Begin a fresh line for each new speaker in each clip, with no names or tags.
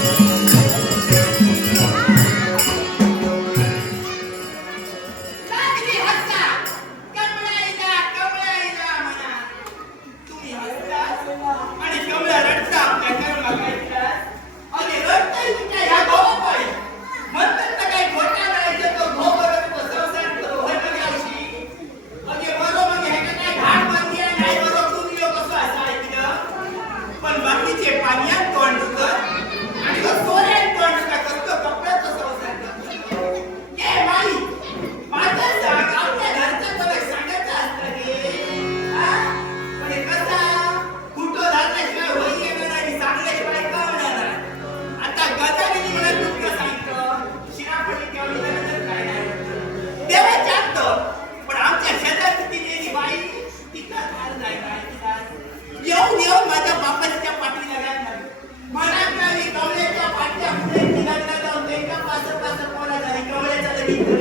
Thank you. Thank you.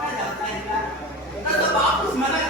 Tapos bakit mas malaki?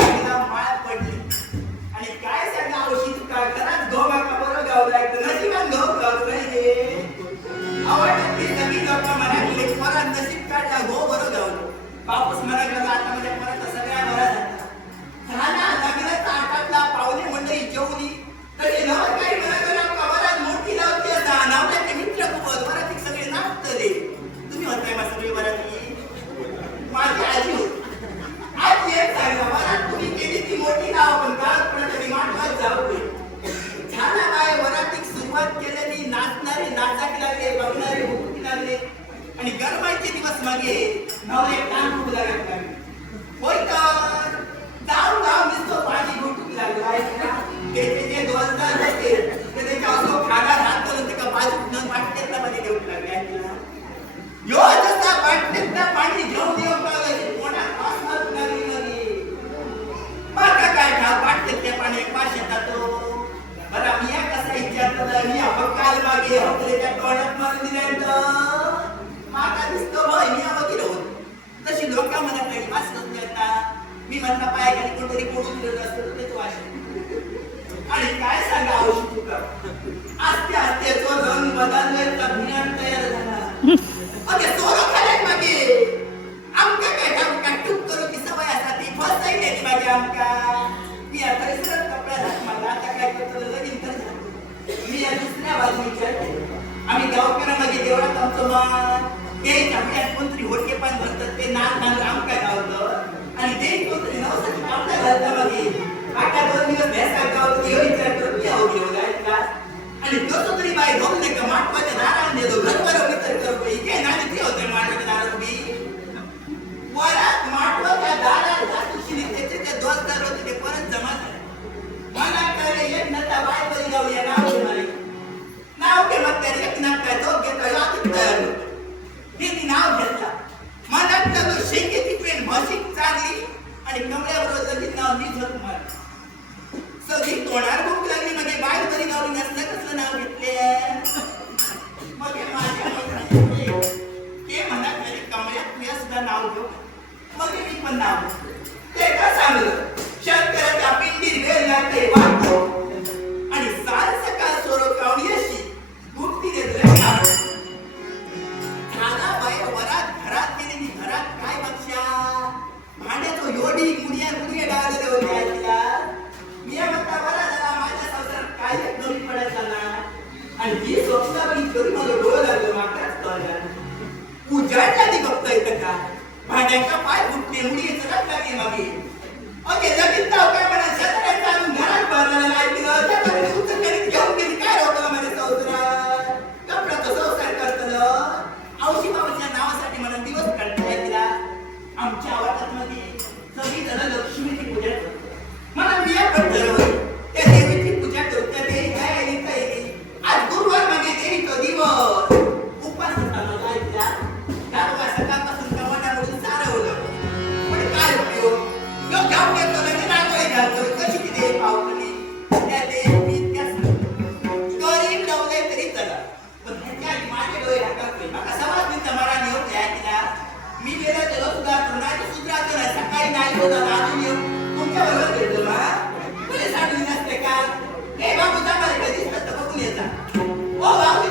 Tapos दिवस मागे नवरे कान फुटू लागत लागले होय तर जाऊन गाव दिसतो पाणी घुटूक लागला. आहे त्याचे जे दोनदार होते ते त्याच्या असो खाणार हात करून त्याच्या बाजू न वाटतेत ना मध्ये घेऊन लागले आहे ना यो जसा वाटतेत ना पाणी घेऊन येऊ लागले कोणा पास त्या पाणी पाश येतात तो बरं मी कसं विचारतो मी आपण काल मागे होते. तशी लोक मला काही वास करून म्हणजे देता मी म्हणता पाय खाली कोणतरी कोणून दिलेलं असतं ते तो वाचेल आणि काय सांगा औषध देतो घर बरोबर तर करू बाई काय नाणी ते होते माटवाच्या दारात बी वरात माटवाच्या दारात जातुशीने त्याचे ते दोन दार होते ते परत जमा झाले मला करे एक नता बाय बरी गावूया नाव घेणारी नाव घे मग त्याने एक नाक तो घेतो यातच तयार होतो हे ती नाव घेतला मला तो शेंगेची पेन भाषिक चालली आणि कमळ्याबरोबर लगेच नाव मी झक मारली सगळी तोंडार भूक गावली नसलं कसलं नाव घेतले मग ते म्हणा खाली तुझ्या सुद्धा नाव घेऊ मग मी पण नाव ते का सांगलं? शेतकऱ्याचा पिंडीर वेळ लागते कळलं उजाडला ती बघता येतं का? भांड्यांका पाय फुटणे मुडी चढत लागली मागे. ओके लगेच काय म्हणा शेतात घरात भरलेला नाही येऊ तुमच्या बरोबर नसते का हे बाबू जा मला कधी दिसलं बघून येता ओ बाबू